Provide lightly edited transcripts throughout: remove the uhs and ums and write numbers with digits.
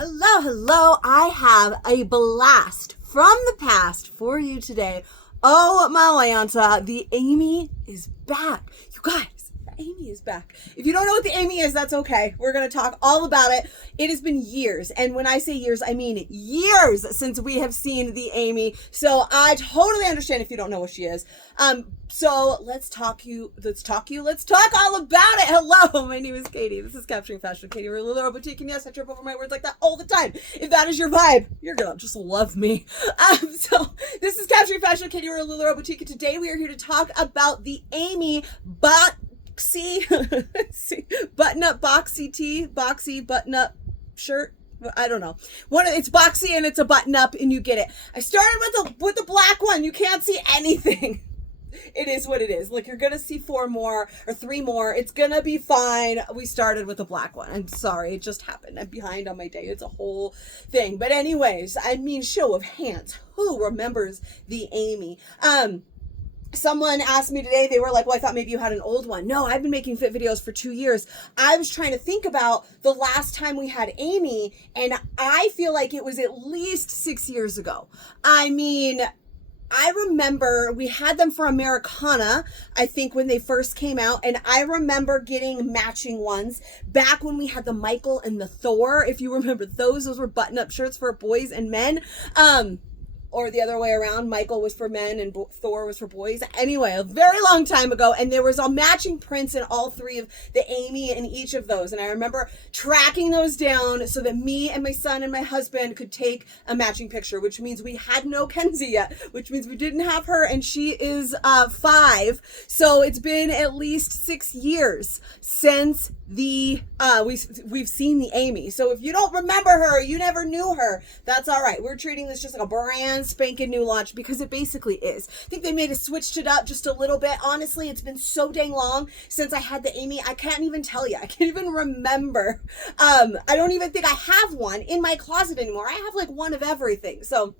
Hello, hello. I have a blast from the past for you today. Oh, my Lanta, the Amy is back. You guys, the Amy is back. If you don't know what the Amy is, that's okay. We're going to talk all about it. It has been years, and when I say years, I mean years since we have seen the Amy. So I totally understand if you don't know what she is. So let's talk all about it. Hello, my name is Katie. This is Capturing Fashion with Katie. We're LuLaRoe Boutique, and yes, I trip over my words like that all the time. If that is your vibe, you're gonna just love me. So this is Capturing Fashion with Katie. We're LuLaRoe Boutique, and today we are here to talk about the Amy boxy button-up boxy tee, boxy button-up shirt. I don't know. It's boxy and it's a button up, and you get it. I started with the black one. You can't see anything. It is what it is. Like, you're gonna see 4 more or 3 more. It's gonna be fine. We started with a black one. I'm sorry, it just happened. I'm behind on my day. It's a whole thing. But anyways, I mean, show of hands, who remembers the Amy? Someone asked me today, they were like, well, I thought maybe you had an old one. No, I've been making fit videos for 2 years. I was trying to think about the last time we had Amy, and I feel like it was at least 6 years ago. I mean, I remember we had them for Americana, I think, when they first came out, and I remember getting matching ones back when we had the Michael and the Thor. If you remember those were button-up shirts for boys and men. Or the other way around, Michael was for men and Thor was for boys. Anyway, a very long time ago, and there was all matching prints in all 3 of the Amy in each of those. And I remember tracking those down so that me and my son and my husband could take a matching picture, which means we had no Kenzie yet, which means we didn't have her, and she is 5. So it's been at least 6 years since the we've seen the Amy. So if you don't remember her, you never knew her, that's all right. We're treating this just like a brand spanking new launch, because it basically is. I think they may have switched it up just a little bit. Honestly, it's been so dang long since I had the Amy, I can't even tell you. I can't even remember. I don't even think I have one in my closet anymore. I have like one of everything. So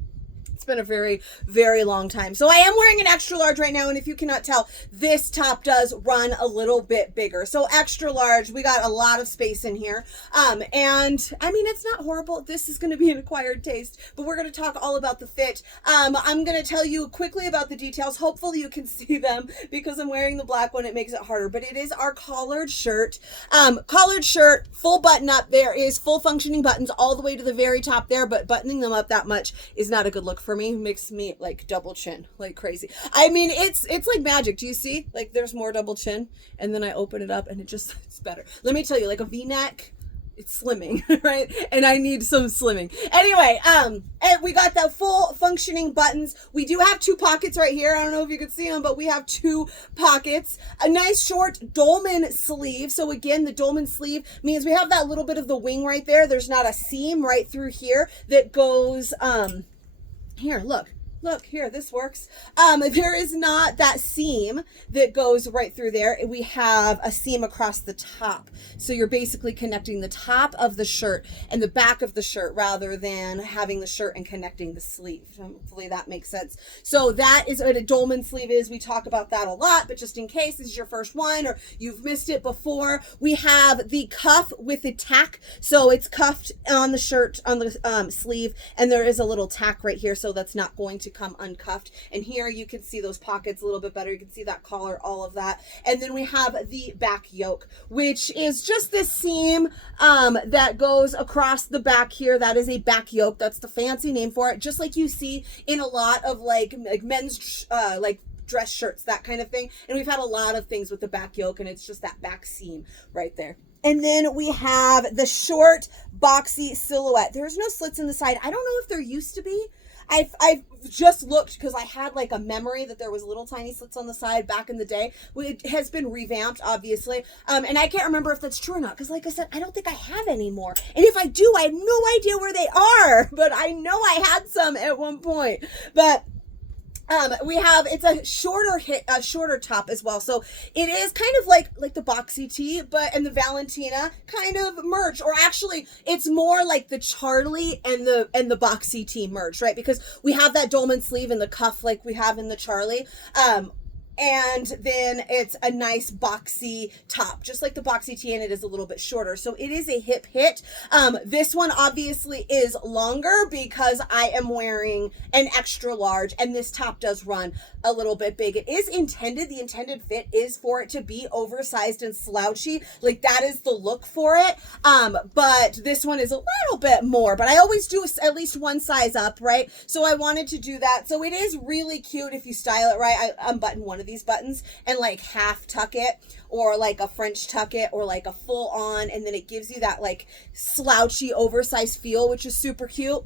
it's been a very, very long time. So I am wearing an extra large right now, and if you cannot tell, this top does run a little bit bigger. So extra large, we got a lot of space in here. And I mean, it's not horrible. This is going to be an acquired taste, but we're going to talk all about the fit. I'm going to tell you quickly about the details. Hopefully you can see them, because I'm wearing the black one. It makes it harder, but it is our collared shirt. Collared shirt, full button up. There is full functioning buttons all the way to the very top there, but buttoning them up that much is not a good look for me. Makes me like double chin like crazy. I mean, it's like magic. Do you see? Like, there's more double chin, and then I open it up and it's better. Let me tell you, like a V-neck, it's slimming, right? And I need some slimming. Anyway, and we got the full functioning buttons. We do have 2 pockets right here. I don't know if you can see them, but we have 2 pockets. A nice short Dolman sleeve. So again, the Dolman sleeve means we have that little bit of the wing right there. There's not a seam right through here that goes, here, look here, this works. There is not that seam that goes right through there. We have a seam across the top. So you're basically connecting the top of the shirt and the back of the shirt, rather than having the shirt and connecting the sleeve. Hopefully that makes sense. So that is what a Dolman sleeve is. We talk about that a lot, but just in case this is your first one or you've missed it before, we have the cuff with the tack. So it's cuffed on the shirt, on the sleeve, and there is a little tack right here, so that's not going to come uncuffed. And here you can see those pockets a little bit better. You can see that collar, all of that. And then we have the back yoke, which is just this seam that goes across the back here. That is a back yoke. That's the fancy name for it, just like you see in a lot of like men's like dress shirts, that kind of thing. And we've had a lot of things with the back yoke, and it's just that back seam right there. And then we have the short boxy silhouette. There's no slits in the side. I don't know if there used to be. I've just looked, because I had like a memory that there was little tiny slits on the side back in the day. It has been revamped, obviously. And I can't remember if that's true or not, because like I said, I don't think I have any more. And if I do, I have no idea where they are, but I know I had some at one point. But we have, it's a shorter top as well. So it is kind of like the boxy tee, but, and the Valentina kind of merge, or actually it's more like the Charlie and the boxy tee merge, right? Because we have that Dolman sleeve and the cuff like we have in the Charlie. And then it's a nice boxy top, just like the boxy tee, and it is a little bit shorter. So it is a hip hit. This one obviously is longer because I am wearing an extra large, and this top does run a little bit big. It is intended, the intended fit is for it to be oversized and slouchy. Like that is the look for it. But this one is a little bit more, but I always do at least one size up, right? So I wanted to do that. So it is really cute if you style it right. I unbutton one of these buttons and like half tuck it, or like a French tuck it, or like a full on, and then it gives you that like slouchy oversized feel, which is super cute.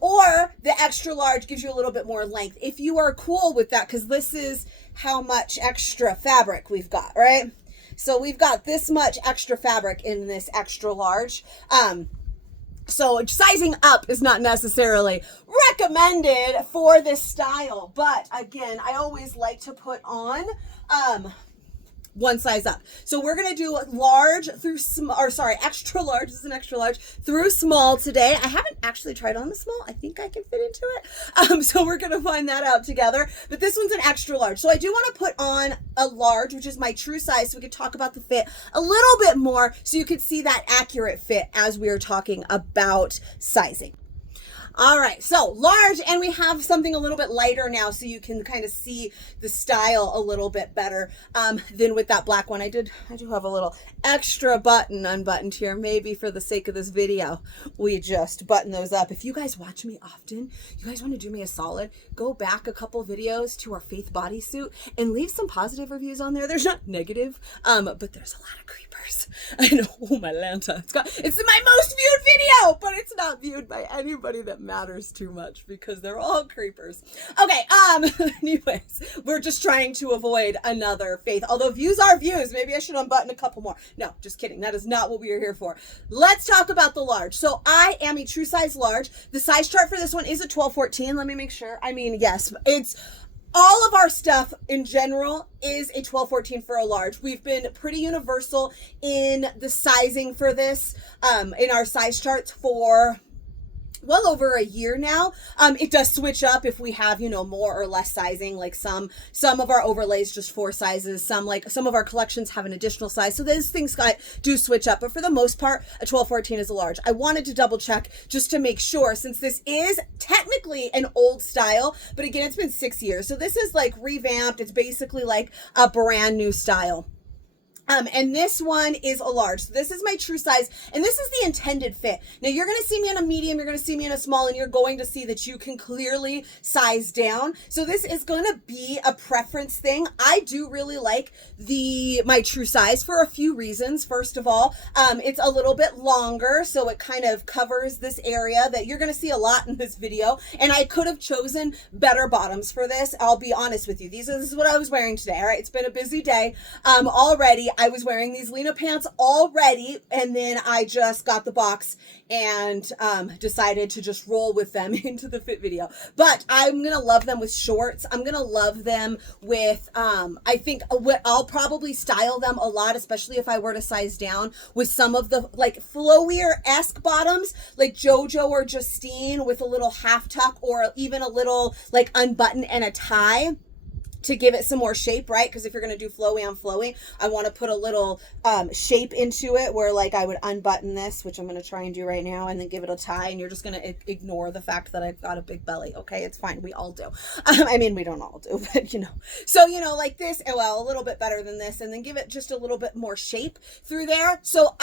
Or the extra large gives you a little bit more length if you are cool with that, because this is how much extra fabric we've got, right? So we've got this much extra fabric in this extra large. So sizing up is not necessarily recommended for this style, but again, I always like to put on one size up. So we're going to do large through small, or sorry, extra large. This is an extra large through small today. I haven't actually tried on the small. I think I can fit into it. So we're going to find that out together. But this one's an extra large. So I do want to put on a large, which is my true size, so we could talk about the fit a little bit more so you could see that accurate fit as we are talking about sizing. All right, so large, and we have something a little bit lighter now so you can kind of see the style a little bit better than with that black one. I do have a little extra button unbuttoned here, maybe for the sake of this video. We just button those up. If you guys watch me often, you guys want to do me a solid, go back a couple videos to our Faith bodysuit and leave some positive reviews on there. There's not negative, but there's a lot of creepers. I know, oh my Lanta. It's my most viewed video, but it's not viewed by anybody that matters too much because they're all creepers. Okay, anyways, we're just trying to avoid another Faith. Although views are views, maybe I should unbutton a couple more. No, just kidding. That is not what we are here for. Let's talk about the large. So I am a true size large. The size chart for this one is a 12-14. Let me make sure. I mean, yes, it's all of our stuff in general is a 12-14 for a large. We've been pretty universal in the sizing for this, in our size charts for well over a year now. It does switch up if we have, you know, more or less sizing. Like some of our overlays just 4 sizes. Some of our collections have an additional size. So those things do switch up. But for the most part, a 12-14 is a large. I wanted to double check just to make sure, since this is technically an old style, but again, it's been 6 years. So this is like revamped. It's basically like a brand new style. And this one is a large. So this is my true size, and this is the intended fit. Now you're going to see me in a medium, you're going to see me in a small, and you're going to see that you can clearly size down. So this is going to be a preference thing. I do really like my true size for a few reasons. First of all, it's a little bit longer, so it kind of covers this area that you're going to see a lot in this video. And I could have chosen better bottoms for this. I'll be honest with you. This is what I was wearing today. All right. It's been a busy day already. I was wearing these Lena pants already, and then I just got the box and decided to just roll with them into the fit video. But I'm going to love them with shorts. I'm going to love them with, I think I'll probably style them a lot, especially if I were to size down, with some of the like flowier-esque bottoms, like JoJo or Justine, with a little half tuck or even a little like unbutton and a tie, to give it some more shape, right? Because if you're going to do flowy on flowy, I want to put a little shape into it, where like I would unbutton this, which I'm going to try and do right now, and then give it a tie, and you're just going to ignore the fact that I've got a big belly. Okay, it's fine. We all do. I mean, we don't all do, but you know. So, you know, like this, well, a little bit better than this, and then give it just a little bit more shape through there. So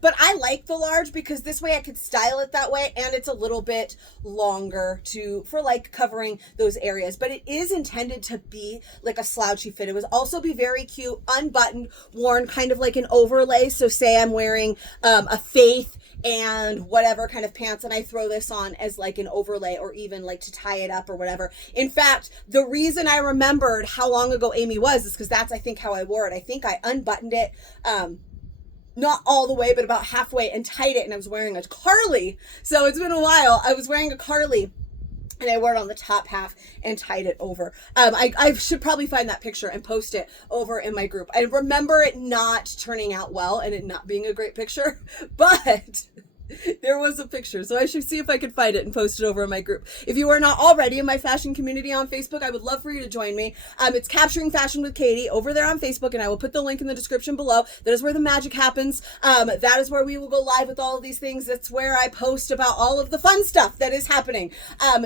but I like the large because this way I could style it that way, and it's a little bit longer for like covering those areas. But it is intended to be like a slouchy fit. It would also be very cute, unbuttoned, worn kind of like an overlay. So say I'm wearing a Faith and whatever kind of pants, and I throw this on as like an overlay, or even like to tie it up or whatever. In fact, the reason I remembered how long ago Amy was is because that's, I think, how I wore it. I think I unbuttoned it, not all the way, but about halfway, and tied it, and I was wearing a Carly. So it's been a while. I was wearing a Carly, and I wore it on the top half and tied it over. I should probably find that picture and post it over in my group. I remember it not turning out well and it not being a great picture, but There was a picture, so I should see if I could find it and post it over in my group. If you are not already in my fashion community on Facebook, I would love for you to join me. It's Capturing Fashion with Katie over there on Facebook, and I will put the link in the description below. That is where the magic happens. That is where we will go live with all of these things. That's where I post about all of the fun stuff that is happening.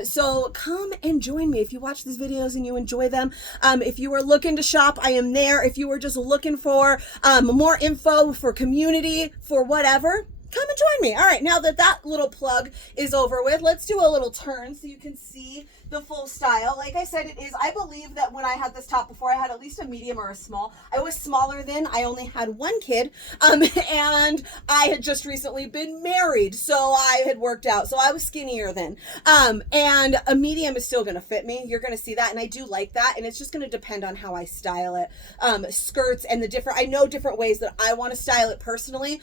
So come and join me if you watch these videos and you enjoy them. If you are looking to shop, I am there. If you are just looking for more info, for community, for whatever, come and join me. All right, now that that little plug is over with, let's do a little turn so you can see the full style. Like I said, it is, I believe that when I had this top before, I had at least a medium or a small. I was smaller then. I only had one kid, and I had just recently been married, so I had worked out. So I was skinnier then. And a medium is still going to fit me. You're going to see that, and I do like that, and it's just going to depend on how I style it. Skirts and I know different ways that I want to style it personally,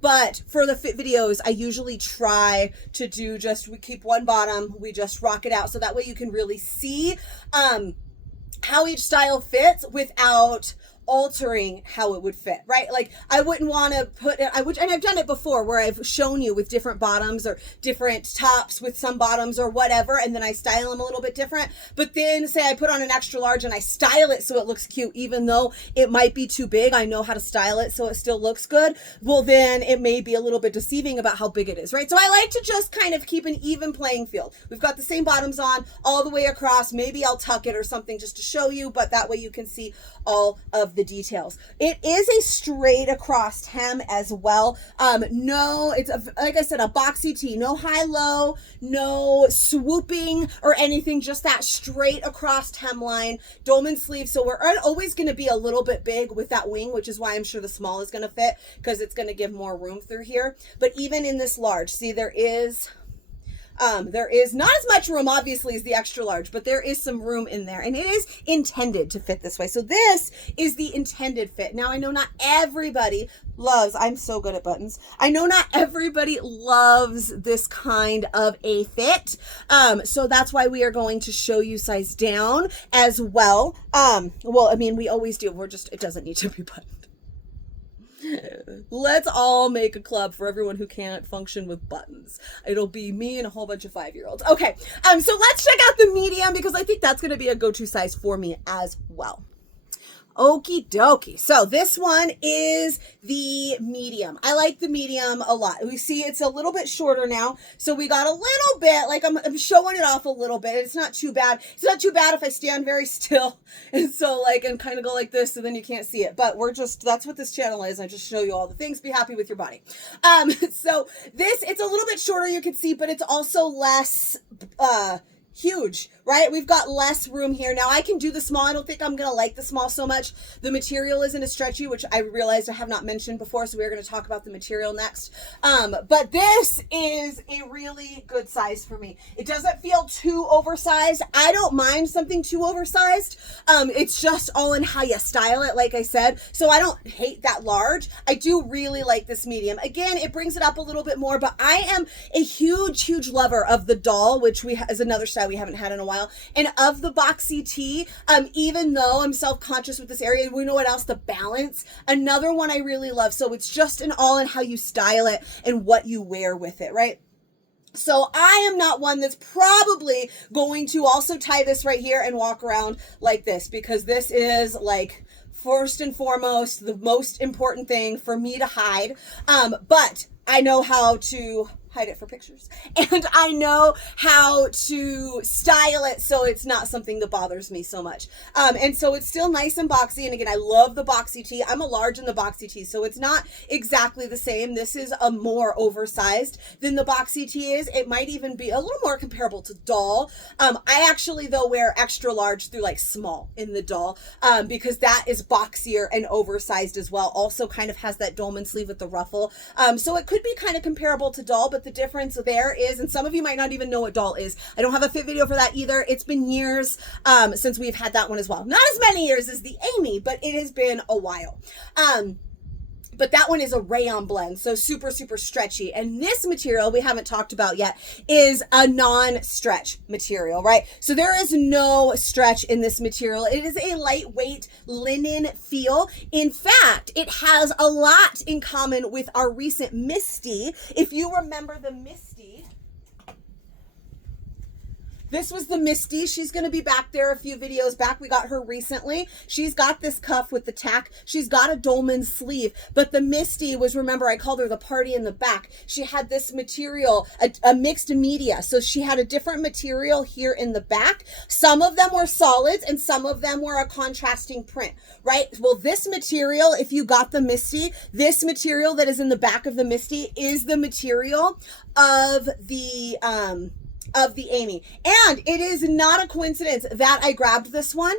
but for the fit videos, I usually try to do we keep one bottom, we just rock it out, so that way you can really see how each style fits without altering how it would fit, right? Like I wouldn't want to put it, and I've done it before where I've shown you with different bottoms or different tops with some bottoms or whatever, and then I style them a little bit different. But then say I put on an extra large and I style it so it looks cute, even though it might be too big, I know how to style it so it still looks good. Well, then it may be a little bit deceiving about how big it is, right? So I like to just kind of keep an even playing field. We've got the same bottoms on all the way across. Maybe I'll tuck it or something just to show you, but that way you can see all of the details. It is a straight across hem as well. No, it's like I said, a boxy tee, no high-low, no swooping or anything, just that straight across hemline, Dolman sleeve. So we're always going to be a little bit big with that wing, which is why I'm sure the small is going to fit because it's going to give more room through here. But even in this large, see, there is not as much room, obviously, as the extra large, but there is some room in there, and it is intended to fit this way. So this is the intended fit. Now, I know not everybody loves, I'm so good at buttons. I know not everybody loves this kind of a fit. So that's why we are going to show you size down as well. Well, I mean, we always do. It doesn't need to be buttoned. Let's all make a club for everyone who can't function with buttons. It'll be me and a whole bunch of 5-year-olds. Okay, so let's check out the medium because I think that's going to be a go-to size for me as well. Okie dokie. So this one is the medium. I like the medium a lot. We see it's a little bit shorter now. So we got a little bit, like I'm showing it off a little bit. It's not too bad. It's not too bad if I stand very still and so and kind of go like this, so then you can't see it. But that's what this channel is. I just show you all the things. Be happy with your body. So it's a little bit shorter, you can see, but it's also less, huge, right? We've got less room here. Now I can do the small. I don't think I'm going to like the small so much. The material isn't as stretchy, which I realized I have not mentioned before. So we're going to talk about the material next. But this is a really good size for me. It doesn't feel too oversized. I don't mind something too oversized. It's just all in how you style it, like I said. So I don't hate that large. I do really like this medium. Again, it brings it up a little bit more, but I am a huge, huge lover of the doll, which is another style we haven't had in a while, and of the boxy tee. Even though I'm self-conscious with this area, we know what else? The balance. Another one I really love. So it's just an all in how you style it and what you wear with it, right? So I am not one that's probably going to also tie this right here and walk around like this, because this is like first and foremost the most important thing for me to hide. But I know how to hide it for pictures, and I know how to style it so it's not something that bothers me so much. And so it's still nice and boxy. And again, I love the boxy tee. I'm a large in the boxy tee, so it's not exactly the same. This is a more oversized than the boxy tee is. It might even be a little more comparable to doll. I actually though wear extra large through like small in the doll, because that is boxier and oversized as well. Also kind of has that Dolman sleeve with the ruffle. So it could be kind of comparable to doll, but the difference there is, and some of you might not even know what doll is. I don't have a fit video for that either. It's been years since we've had that one as well. Not as many years as the Amy, but it has been a while. But that one is a rayon blend, so super, super stretchy. And this material we haven't talked about yet is a non-stretch material, right? So there is no stretch in this material. It is a lightweight linen feel. In fact, it has a lot in common with our recent Misty. If you remember the Misty, this was the Misty. She's going to be back there a few videos back. We got her recently. She's got this cuff with the tack. She's got a Dolman sleeve. But the Misty was, remember, I called her the party in the back. She had this material, a mixed media. So she had a different material here in the back. Some of them were solids and some of them were a contrasting print, right? Well, this material, if you got the Misty, this material that is in the back of the Misty is the material of the Amy. And it is not a coincidence that I grabbed this one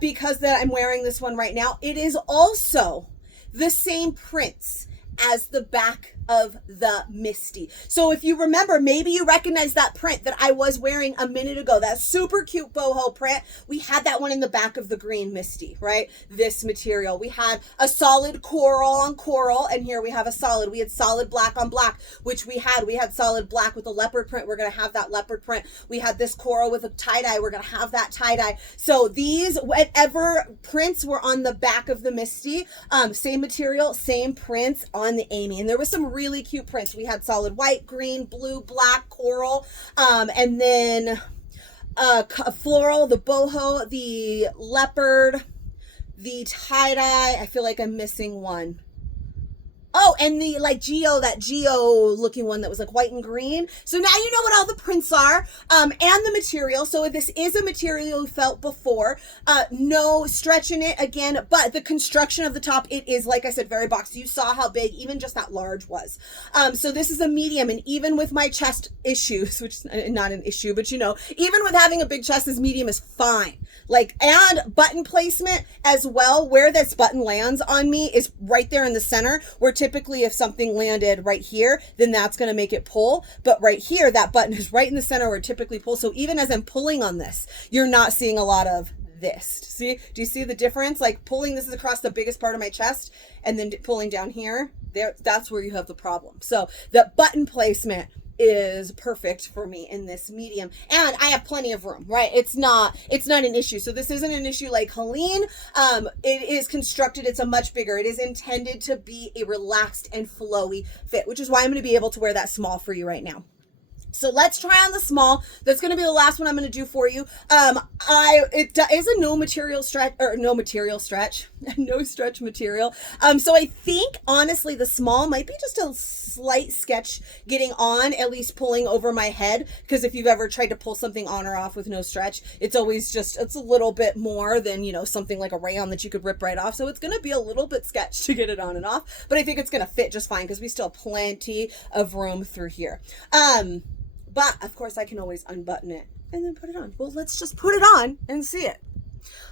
because that I'm wearing this one right now. It is also the same prints as the back of the Misty. So if you remember, maybe you recognize that print that I was wearing a minute ago, that super cute boho print. We had that one in the back of the green Misty, right? This material. We had a solid coral on coral, and here we have a solid. We had solid black on black, which we had solid black with a leopard print. We're going to have that leopard print. We had this coral with a tie-dye. We're going to have that tie-dye. So these, whatever prints were on the back of the Misty, same material, same prints on the Amy. And there was some really cute prints. We had solid white, green, blue, black, coral, and then floral, the boho, the leopard, the tie-dye. I feel like I'm missing one. Oh, and the like that geo looking one that was like white and green. So now you know what all the prints are, and the material. So this is a material you felt before. No stretch in it again, but the construction of the top, it is, like I said, very boxy. You saw how big even just that large was. So this is a medium, and even with my chest issues, which is not an issue, but you know, even with having a big chest, this medium is fine. Like, and button placement as well, where this button lands on me is right there in the center, where typically if something landed right here, then that's going to make it pull. But right here, that button is right in the center where it typically pulls. So even as I'm pulling on this, you're not seeing a lot of this. See, do you see the difference? Like pulling this is across the biggest part of my chest and then pulling down here, there, that's where you have the problem. So the button placement is perfect for me in this medium, and I have plenty of room, right? It's not an issue. So this isn't an issue like Helene. It is constructed, it's a much bigger, it is intended to be a relaxed and flowy fit, which is why I'm going to be able to wear that small for you right now. So let's try on the small. That's going to be the last one I'm going to do for you. It is a no stretch material. So I think honestly the small might be just a slight sketch getting on, at least pulling over my head. Because if you've ever tried to pull something on or off with no stretch, it's always just, it's a little bit more than, you know, something like a rayon that you could rip right off. So it's going to be a little bit sketch to get it on and off, but I think it's going to fit just fine because we still have plenty of room through here. But of course I can always unbutton it and then put it on. Well, let's just put it on and see it.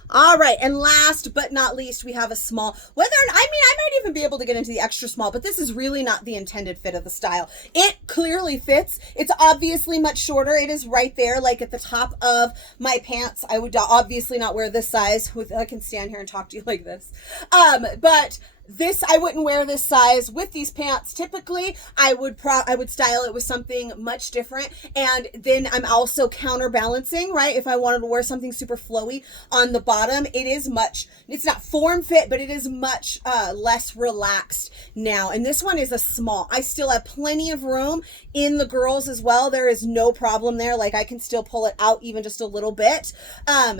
All right, and last but not least, we have a small. I might even be able to get into the extra small, but this is really not the intended fit of the style. It clearly fits. It's obviously much shorter. It is right there, like at the top of my pants. I would obviously not wear this size. I can stand here and talk to you like this. But this, I wouldn't wear this size with these pants. Typically, I would style it with something much different. And then I'm also counterbalancing, right? If I wanted to wear something super flowy on the bottom, it's not form fit, but it is much less relaxed now. And this one is a small. I still have plenty of room in the girls as well. There is no problem there. Like I can still pull it out even just a little bit.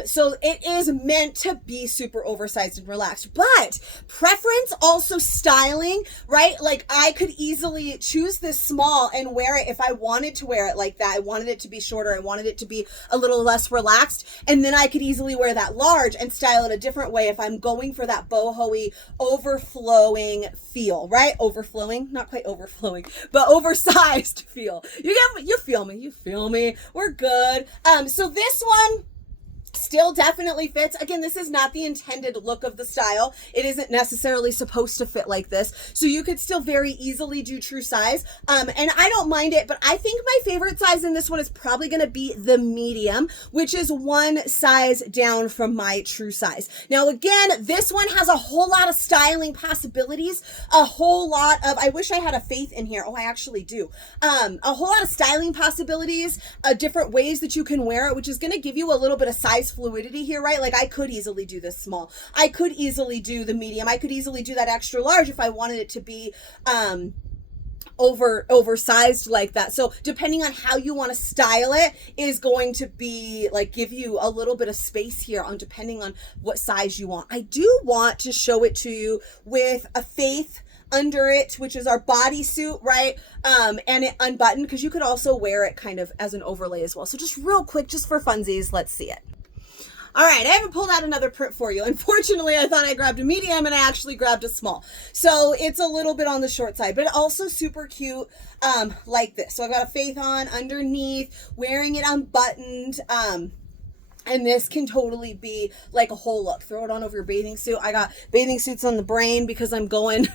So it is meant to be super oversized and relaxed, but preference also styling, right? Like I could easily choose this small and wear it if I wanted to wear it like that. I wanted it to be shorter. I wanted it to be a little less relaxed. And then I could easily wear that large and style it a different way if I'm going for that boho-y, overflowing feel, right? Overflowing, not quite overflowing, but oversized feel. You feel me? We're good. So this one, still definitely fits. Again, this is not the intended look of the style. It isn't necessarily supposed to fit like this. So you could still very easily do true size. And I don't mind it, but I think my favorite size in this one is probably going to be the medium, which is one size down from my true size. Now, again, this one has a whole lot of styling possibilities, a whole lot of, I wish I had a faith in here. Oh, I actually do. A whole lot of styling possibilities, different ways that you can wear it, which is going to give you a little bit of size fluidity here, right? Like I could easily do this small. I could easily do the medium. I could easily do that extra large if I wanted it to be, oversized like that. So depending on how you want to style it is going to be like give you a little bit of space here on depending on what size you want. I do want to show it to you with a faith under it, which is our bodysuit, right? And it unbuttoned, because you could also wear it kind of as an overlay as well. So just real quick, just for funsies, let's see it. All right, I haven't pulled out another print for you. Unfortunately, I thought I grabbed a medium and I actually grabbed a small. So it's a little bit on the short side, but also super cute like this. So I got a faith on underneath, wearing it unbuttoned. And this can totally be like a whole look. Throw it on over your bathing suit. I got bathing suits on the brain because I'm going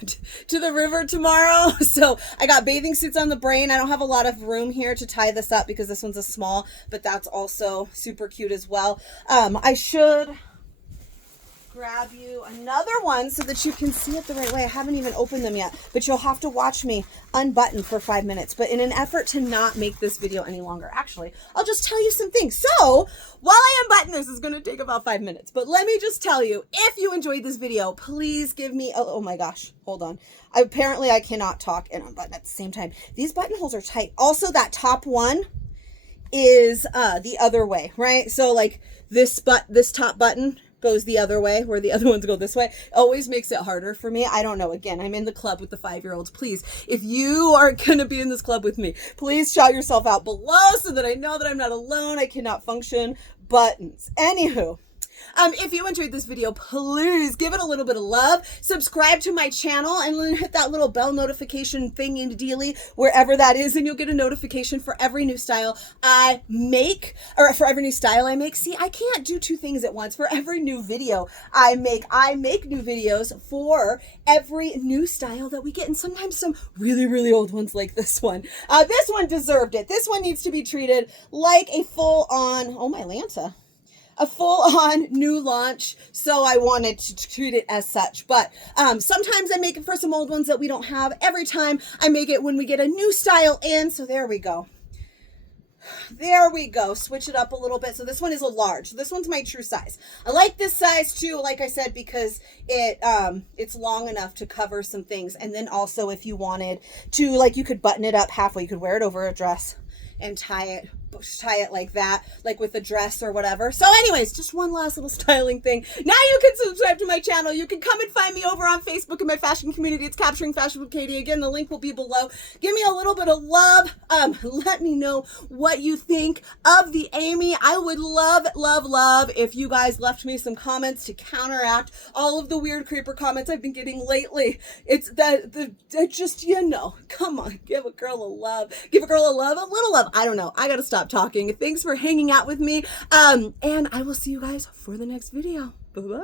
to the river tomorrow. So I got bathing suits on the brain. I don't have a lot of room here to tie this up because this one's a small, but that's also super cute as well. I should grab you another one so that you can see it the right way. I haven't even opened them yet, but you'll have to watch me unbutton for 5 minutes. But in an effort to not make this video any longer, actually, I'll just tell you some things. So while I unbutton this, is going to take about 5 minutes, but let me just tell you, if you enjoyed this video, please give me, oh my gosh, hold on. Apparently I cannot talk and unbutton at the same time. These buttonholes are tight. Also, that top one is the other way, right? So like this top button goes the other way, where the other ones go this way. Always makes it harder for me. I don't know. Again, I'm in the club with the 5-year-olds. Please, if you are going to be in this club with me, please shout yourself out below so that I know that I'm not alone. I cannot function. Buttons. Anywho. If you enjoyed this video, please give it a little bit of love. Subscribe to my channel and then hit that little bell notification thing in dealy, wherever that is, and you'll get a notification for every new style I make, or for every new style I make. See, I can't do two things at once. For every new video I make new videos for every new style that we get, and sometimes some really, really old ones like this one. This one deserved it. This one needs to be treated like a full-on, oh my Lanta, a full-on new launch, so I wanted to treat it as such. But sometimes I make it for some old ones that we don't have. Every time I make it when we get a new style in. So there we go. There we go. Switch it up a little bit. So this one is a large. This one's my true size. I like this size too, like I said, because it's long enough to cover some things. And then also if you wanted to, like, you could button it up halfway. You could wear it over a dress and tie it like that, like with a dress or whatever. So anyways, just one last little styling thing. Now you can subscribe to my channel. You can come and find me over on Facebook in my fashion community. It's Capturing Fashion with Katie. Again, the link will be below. Give me a little bit of love. Let me know what you think of the Amy. I would love, love, love if you guys left me some comments to counteract all of the weird creeper comments I've been getting lately. It's just, you know, come on, give a girl a love. Give a girl a love, a little love. I don't know. I gotta stop talking. Thanks for hanging out with me. And I will see you guys for the next video. Bye-bye.